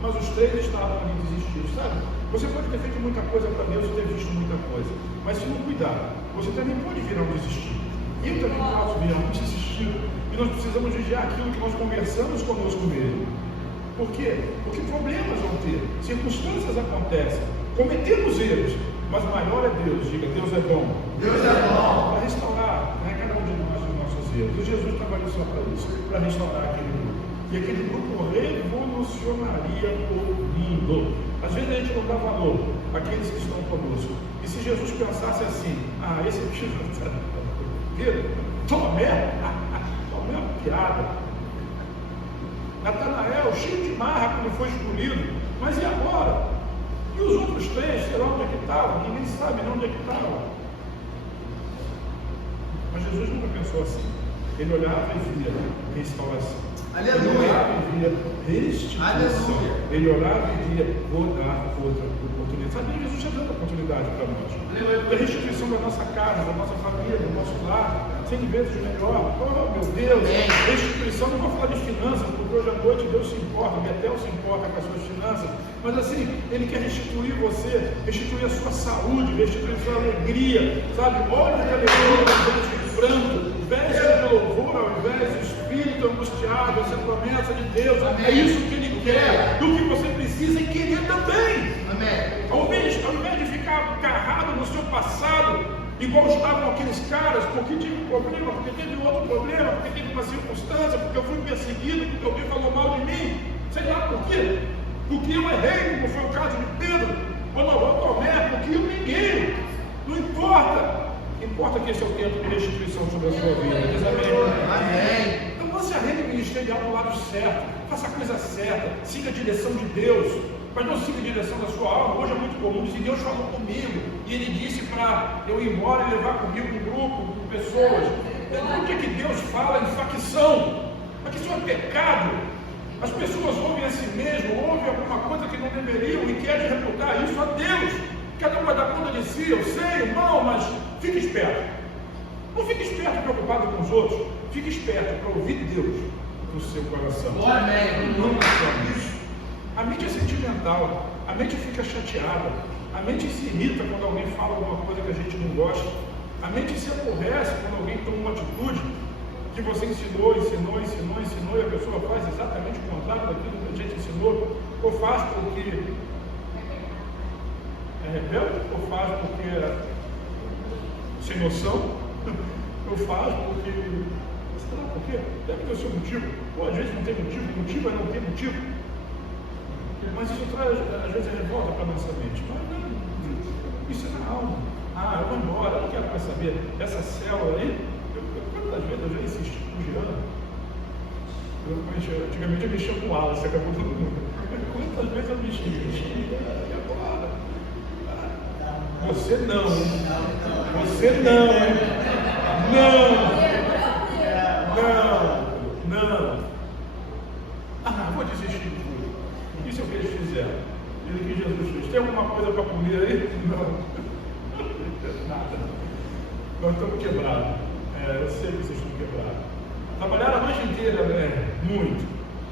mas os 3 estavam ali desistidos, sabe? Você pode ter feito muita coisa para Deus e ter visto muita coisa, mas se não cuidar, você também pode virar um desistir. Eu também posso virar um desistir. E nós precisamos vigiar aquilo que nós conversamos conosco mesmo. Por quê? Porque problemas vão ter, circunstâncias acontecem, cometemos erros, mas maior é Deus. Diga, Deus é bom. Deus é bom. Para restaurar, não é cada um de nós os nossos erros. E Jesus trabalhou só para isso, para restaurar aquele grupo. E aquele grupo revolucionaria o mundo. Às vezes a gente não dá valor àqueles que estão conosco. E se Jesus pensasse assim, esse aqui Tomé é uma piada. Natanael, cheio de marra quando foi escolhido, mas e agora? E os outros 3, sei lá onde é que estavam, ninguém sabe onde é que estavam. Mas Jesus nunca pensou assim. Ele olhava e via restauração. Ele olhava e via restituição. Ele olhava e via, vou dar outra oportunidade. Sabe, Jesus já deu oportunidade para nós. A restituição da nossa casa, da nossa família, do nosso lar, 100 vezes melhor. Oh, meu Deus! Restituição, não vou falar de finanças, porque hoje à noite Deus se importa, Betel se importa com as suas finanças. Mas assim, Ele quer restituir você, restituir a sua saúde, restituir a sua alegria, sabe? Olha de alegria ao invés de pranto, veste de louvor ao invés de espírito angustiado, essa é a promessa de Deus. Amém. É isso que Ele quer, do que você precisa e querer também. Amém. Ao invés de ficar agarrado no seu passado, igual estavam aqueles caras, porque tive um problema, porque teve outro problema, porque teve uma circunstância, porque eu fui perseguido, porque alguém falou mal de mim, sei lá por quê. Porque eu errei, como foi o caso de Pedro, ou não, eu Tomé, porque eu neguei. Não importa. Importa que esse é o tempo de restituição sobre a sua vida. Diz amém. Amém. Então lance a rede ministerial do lado certo, faça a coisa certa, siga a direção de Deus, mas não siga a direção da sua alma. Hoje é muito comum dizer, Deus falou comigo, e Ele disse para eu ir embora e levar comigo um grupo de pessoas. Por que Deus fala em facção? Porque isso é pecado. As pessoas ouvem a si mesmo, ouvem alguma coisa que não deveriam e querem reputar isso a Deus. Cada um vai dar conta de si, eu sei, irmão, mas fique esperto. Não fique esperto preocupado com os outros, fique esperto para ouvir Deus no seu coração. Amém. Não é isso. A mente é sentimental, a mente fica chateada, a mente se irrita quando alguém fala alguma coisa que a gente não gosta, a mente se aborrece quando alguém toma uma atitude que você ensinou, e a pessoa faz exatamente o contrário daquilo que a gente ensinou, ou faz porque é rebelde, ou faz porque é sem noção, ou faz porque, sei lá por quê, deve ter o seu motivo, ou às vezes não tem motivo, o motivo é não ter motivo, mas isso traz, às vezes, a revolta para a nossa mente. Mas não, isso é na alma. Eu vou embora, eu não quero mais saber. Essa célula aí, quantas vezes eu já insisti com o Giana? Antigamente eu mexia com o Alas, você acabou todo mundo. Quantas vezes eu mexi? E agora? Você não, hein? Você não, hein? Não. Vou desistir de tudo. Isso é o que eles fizeram. E o que Jesus fez? Tem alguma coisa para comer aí? Não. Nada. Nós estamos quebrados. Eu sei que vocês estão quebrados. Trabalharam a noite inteira, muito.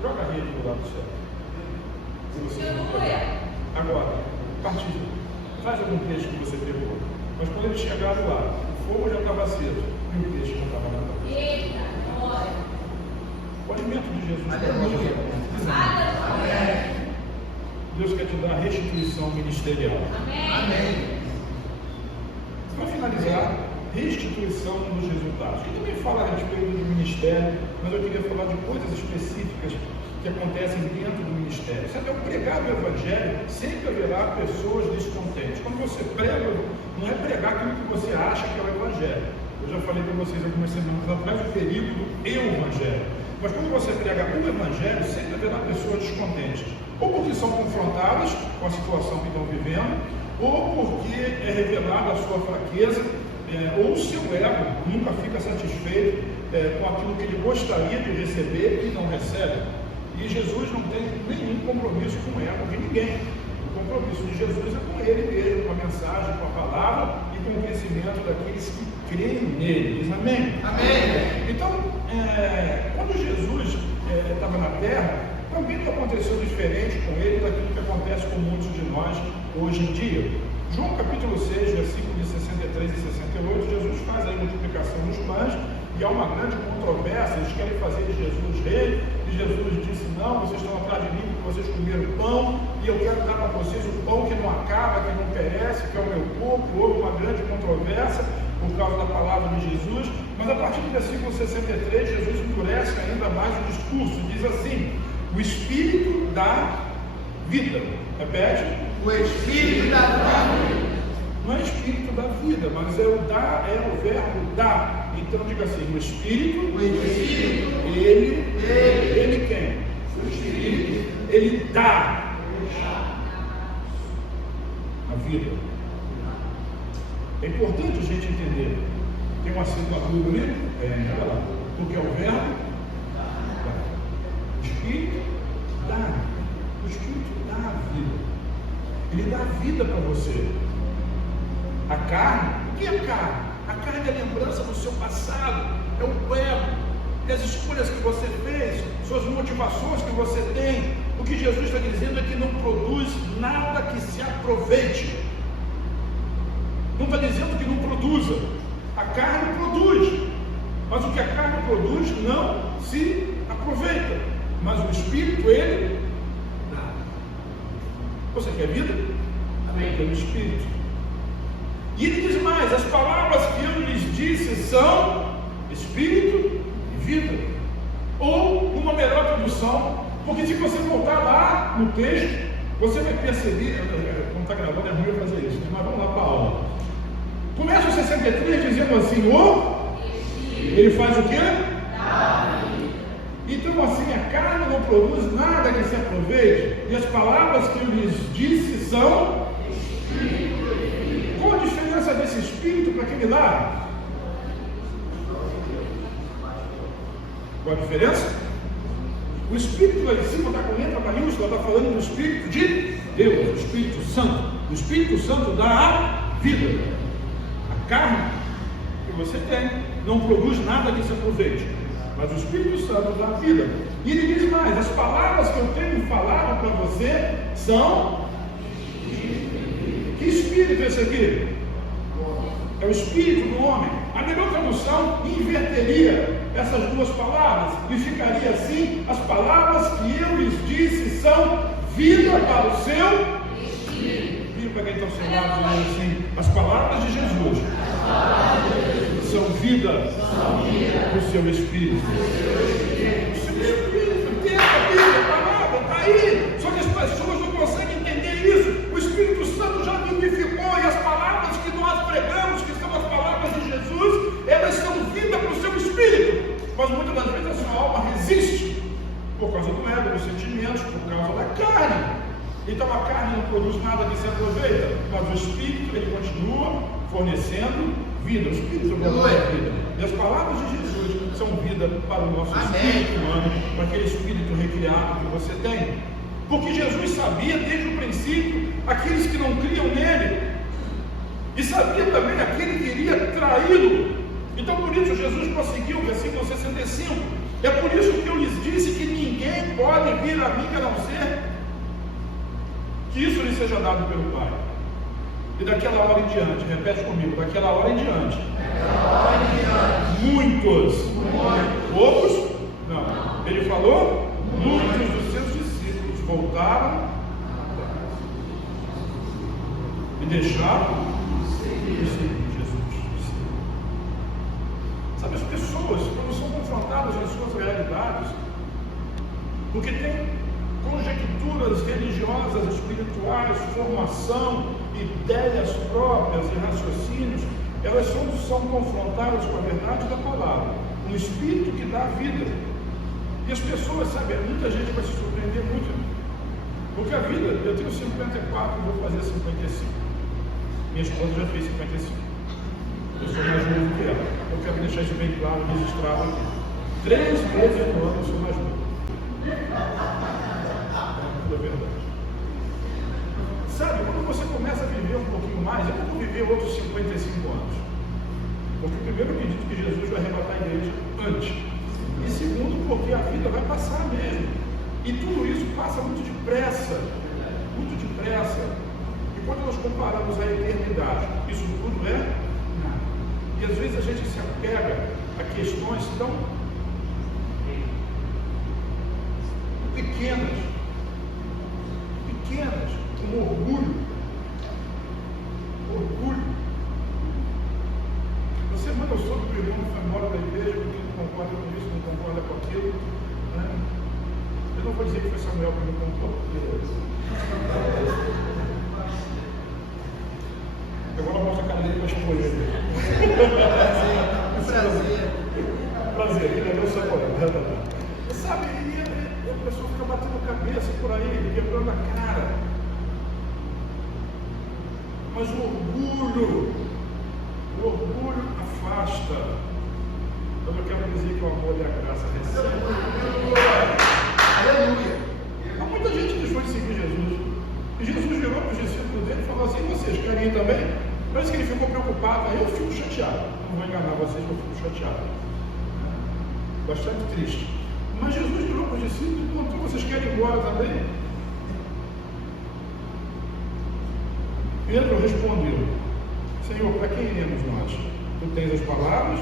Joga a rede do lado certo. Agora, partilha. Faz algum peixe que você pegou. Mas quando eles chegaram lá, o fogo já estava aceso e o peixe já estava lá. Eita, glória. O alimento de Jesus. Aleluia. Aleluia. Deus quer te dar restituição ministerial. Amém. Para finalizar, restituição dos resultados. Ele também fala a respeito do ministério, mas eu queria falar de coisas específicas que acontecem dentro do ministério. Sabe, ao pregar o Evangelho, sempre haverá pessoas descontentes. Quando você prega, não é pregar aquilo que você acha que é o Evangelho. Eu já falei para vocês algumas semanas atrás o perigo do Evangelho. Mas quando você prega o Evangelho, sempre haverá pessoas descontentes. Ou porque são confrontadas com a situação que estão vivendo, ou porque é revelada a sua fraqueza, ou o seu ego nunca fica satisfeito com aquilo que ele gostaria de receber e não recebe. E Jesus não tem nenhum compromisso com o ego de ninguém. O compromisso de Jesus é com ele mesmo, com a mensagem, com a palavra e com o crescimento daqueles que creem nele. Diz amém? Amém. Então, quando Jesus estava na terra, também não aconteceu diferente com ele daquilo que acontece com muitos de nós hoje em dia. João capítulo 6, versículos de 63 e 68, Jesus faz a multiplicação dos pães e há uma grande controvérsia. Eles querem fazer de Jesus rei, e Jesus disse: não, vocês estão atrás de mim porque vocês comeram pão e eu quero dar para vocês o pão que não acaba, que não perece, que é o meu corpo. Houve uma grande controvérsia por causa da palavra de Jesus, mas a partir do versículo 63 Jesus endurece ainda mais o discurso, diz assim: o Espírito da vida. Repete. O Espírito da vida. Não é Espírito da vida, mas é o verbo dar. Então diga assim: o Espírito, ele quem? O Espírito, ele dá a vida. É importante a gente entender. Tem uma assinatura ali? Olha lá. Porque é o verbo dar. O Espírito dá. O Espírito dá a vida. Ele dá a vida para você. A carne, o que é carne? A carne é a lembrança do seu passado, é o ego, é as escolhas que você fez, suas motivações que você tem. O que Jesus está dizendo é que não produz nada que se aproveite. Não está dizendo que não produza. A carne produz, mas o que a carne produz não se aproveita. Mas o Espírito, ele dá. Você quer vida? Amém. Pelo Espírito. E ele diz mais: as palavras que eu lhes disse são Espírito e vida. Ou, numa melhor tradução, porque se você voltar lá no texto, você vai perceber, quando está gravando é ruim eu fazer isso, mas vamos lá para a aula. Começa o 63 dizendo assim: ele faz o quê? Então assim, a carne não produz nada que se aproveite, e as palavras que eu lhes disse são Espírito. Qual a diferença desse Espírito para aquele lá? Qual a diferença? O Espírito lá em cima está com letra maiúscula, está falando do Espírito de Deus, o Espírito Santo. O Espírito Santo dá a vida. A carne que você tem não produz nada que se aproveite, mas o Espírito Santo dá a vida. E ele diz mais: as palavras que eu tenho falado para você são... Que espírito é esse aqui? É o espírito do homem. A melhor tradução inverteria essas duas palavras e ficaria assim: as palavras que eu lhes disse são vida para o seu espírito. Diga para quem está ao seu lado, dizendo assim: as palavras de Jesus são vida para o seu espírito. O seu espírito tem a vida, a palavra está aí. Só que as pessoas não conseguem entender isso. O Espírito Santo já vivificou, e as palavras que nós pregamos, que são as palavras de Jesus, elas são vida para o seu espírito. Mas muitas das vezes a sua alma resiste por causa do ego, dos sentimentos, por causa da carne. Então a carne não produz nada que se aproveita, mas o Espírito, ele continua fornecendo vida. O Espírito é a vida. E as palavras de Jesus são vida para o nosso espírito humano, para aquele espírito recriado que você tem. Porque Jesus sabia desde o princípio aqueles que não criam nele, e sabia também aquele que iria traí-lo. Então por isso Jesus prosseguiu, versículo 65: é por isso que eu lhes disse que ninguém pode vir a mim a não ser Que isso lhe seja dado pelo Pai. E daquela hora em diante, repete comigo, daquela hora em diante. Muitos. Poucos? Não. Ele falou, muitos dos seus discípulos voltaram e deixaram de seguir Jesus. Sabe, as pessoas, quando são confrontadas às suas realidades, porque tem conjecturas religiosas, espirituais, formação, ideias próprias e raciocínios, elas são confrontadas com a verdade da palavra, um espírito que dá vida. E as pessoas, sabe, muita gente vai se surpreender muito, porque a vida, eu tenho 54, vou fazer 55. Minha esposa já fez 55. Eu sou mais novo que ela. Eu quero deixar isso bem claro, registrado aqui. 3 vezes no ano eu sou mais novo. É verdade. Sabe, quando você começa a viver um pouquinho mais, eu vou viver outros 55 anos. Porque primeiro eu acredito que Jesus vai arrebatar a igreja antes. E segundo, porque a vida vai passar mesmo. E tudo isso passa muito depressa. Muito depressa. E quando nós comparamos a eternidade, isso tudo é nada. E às vezes a gente se apega a questões tão pequenas, com orgulho. Você manda o soco do irmão que foi embora da igreja porque não concorda com isso, não concorda com aquilo, né? Eu não vou dizer que foi Samuel que me contou, agora mostra a cara dele para escolher. Prazer, que legal o Samuel. Sabe, e a pessoa fica batendo a cabeça por aí, quebrando a cara. Mas o orgulho afasta. Eu não quero dizer que o amor e a graça recebem. Aleluia. Há muita gente deixou de seguir Jesus. E Jesus virou para os discípulos dele e falou assim: vocês querem ir também? Parece que ele ficou preocupado. Aí eu fico chateado. Não vou enganar vocês, eu fico chateado. Bastante triste. Mas Jesus virou para os discípulos e perguntou: vocês querem ir embora também? Pedro respondeu: Senhor, para quem iremos nós? Tu tens as palavras?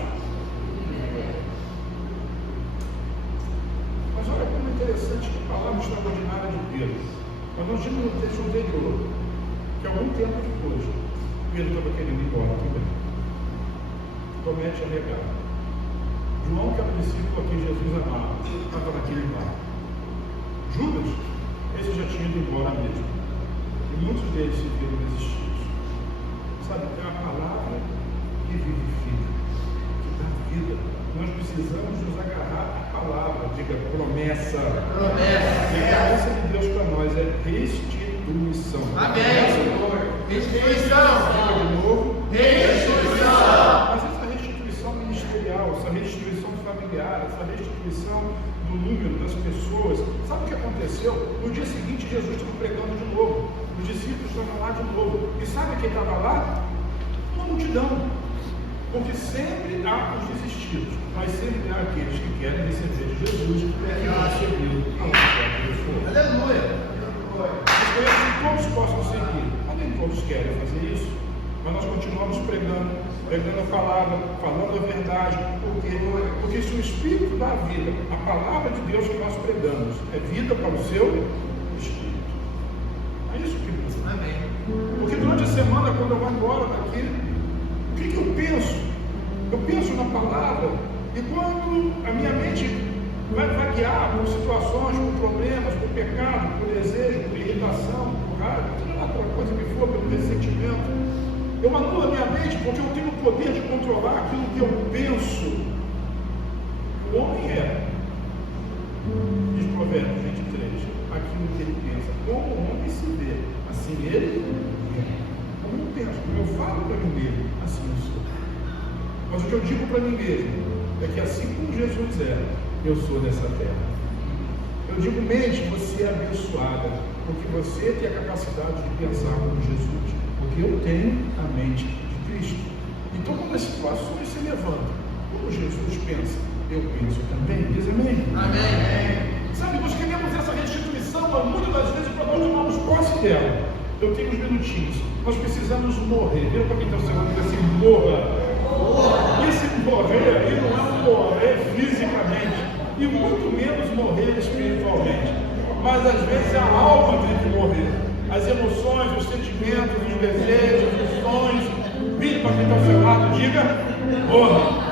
Mas olha como é interessante que a palavra extraordinária de Pedro. Mas nós tínhamos um texto anterior, que algum tempo depois, Pedro estava querendo ir embora também. Tomé tinha negado. João, que era o discípulo a quem Jesus amava, estava naquele barco. Judas, esse já tinha ido embora mesmo. E muitos deles se viram desistidos. Sabe, é a palavra que vivifica, que dá vida. Nós precisamos nos agarrar à palavra, diga promessa. E a promessa de Deus para nós é restituição. Amém. Restituição. De novo. Restituição. Mas essa restituição ministerial, essa restituição familiar, essa restituição do número das pessoas. Sabe o que aconteceu? No dia seguinte, Jesus estava pregando de novo. Os discípulos estavam lá de novo. E sabe quem estava lá? Uma multidão. Porque sempre há os desistidos, mas sempre há aqueles que querem receber de Jesus e que não receberam a outra. Aleluia. Espero que todos possam seguir, mas nem todos querem fazer isso. Mas nós continuamos pregando a palavra, falando a verdade. Porque se o Espírito dá vida, a palavra de Deus que nós pregamos é vida para o seu Espírito. É isso que Deus. Amém. Porque durante a semana, quando eu vou embora daqui, o que eu penso? Eu penso na palavra, e quando a minha mente vai vaguear por situações, por problemas, por pecado, por desejo, por irritação, por raiva, seja lá qualquer coisa que for, pelo ressentimento, eu anulo a minha mente porque eu tenho o poder de controlar aquilo que eu penso. O homem é, diz Provérbios 23, aquilo que ele pensa. Como o homem se vê, assim ele é. Como eu penso, como eu falo para mim mesmo, assim eu sou. Mas o que eu digo para mim mesmo é que assim como Jesus é, eu sou dessa terra. Eu digo, mente, você é abençoada, porque você tem a capacidade de pensar como Jesus, porque eu tenho a mente de Cristo. Então, quando as situações se levantam, como Jesus pensa, eu penso também. Diz amém? Amém. Sabe, nós queremos essa restituição, muitas das vezes, para nós tomarmos posse Marcelo, eu tenho uns minutinhos. Nós precisamos morrer. Vira para quem está ao seu lado e diz assim: morra. Esse morrer aí não é um morrer fisicamente, e muito menos morrer espiritualmente. Mas às vezes a alma tem que morrer. As emoções, os sentimentos, os desejos, os sonhos. Vire para quem está ao seu lado e diga: morra.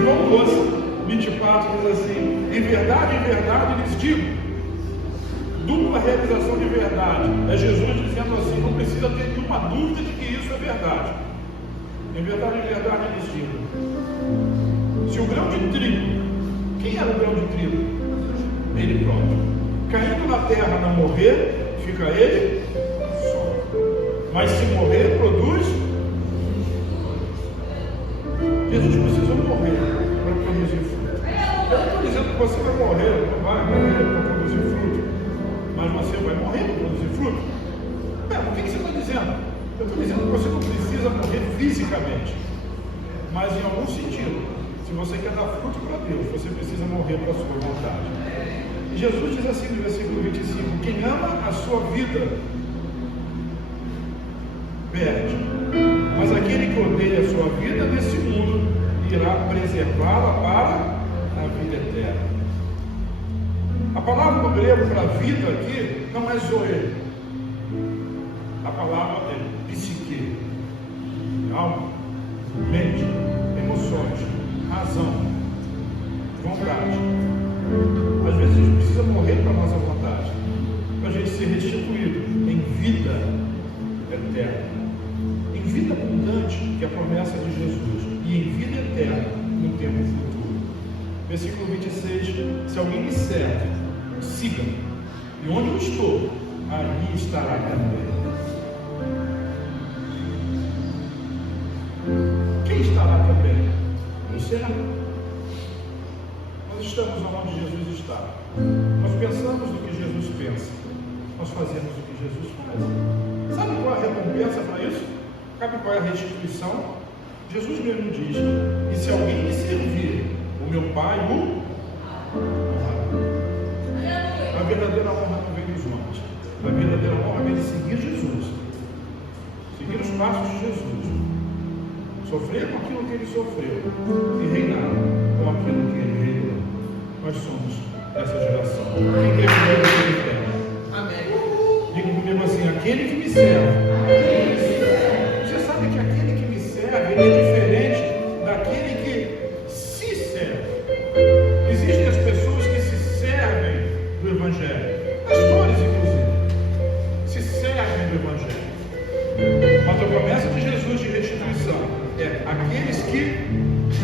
João 12, 24 diz assim: em verdade lhes digo. Dupla realização de verdade. É Jesus dizendo assim: não precisa ter nenhuma dúvida de que isso é verdade. Em verdade lhes digo. Se o grão de trigo, quem era o grão de trigo? Ele próprio. Caindo na terra não morrer, fica ele só. Mas se morrer, produz. Jesus precisou morrer para produzir fruto. Eu não estou dizendo que você vai morrer, não vai morrer para produzir fruto, mas você vai morrer para produzir fruto. O que você está dizendo? Eu estou dizendo que você não precisa morrer fisicamente, mas em algum sentido. Se você quer dar fruto para Deus, você precisa morrer para a sua vontade. E Jesus diz assim no versículo 25: quem ama a sua vida perde, mas aquele que odeia a sua vida nesse mundo irá preservá-la para a vida eterna. A palavra no grego para vida aqui não é zoe. A palavra é psique, alma, mente, emoções, razão, vontade. Às vezes a gente precisa morrer para a nossa vontade, para a gente ser restituído em vida eterna, em vida abundante, que é a promessa de Jesus, e em vida eterna no tempo futuro. Versículo 26: se alguém me serve, siga-me, e onde eu estou, ali estará também. Quem estará também? O servo. Nós estamos onde Jesus está. Nós pensamos no que Jesus pensa. Nós fazemos o que Jesus faz. Sabe qual é a recompensa para isso? Sabe qual é a restituição? Jesus mesmo diz: e se alguém me servir, o meu Pai o honrará. A verdadeira honra não vem dos homens. A verdadeira honra vem de seguir Jesus, seguir os passos de Jesus, sofrer com aquilo que ele sofreu e reinar com aquilo que ele reinou. Nós somos essa geração. Quem quer viver o que ele quer? Amém. Diga comigo assim: aquele que me serve. Você sabe que aquele que me serve, ele é diferente daquele que se serve. Existem as pessoas que se servem do Evangelho, pastores inclusive, se servem do Evangelho. Mas a promessa de Jesus de restituição é: aqueles que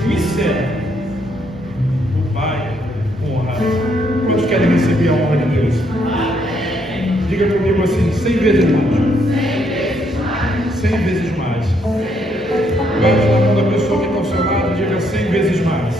me servem, o Pai honrará. Quantos querem receber a honra de Deus? Amém. Diga comigo assim: 100 vezes mais. 100 vezes mais. Bate na mão da pessoa que está ao seu lado e diga: 100 vezes mais.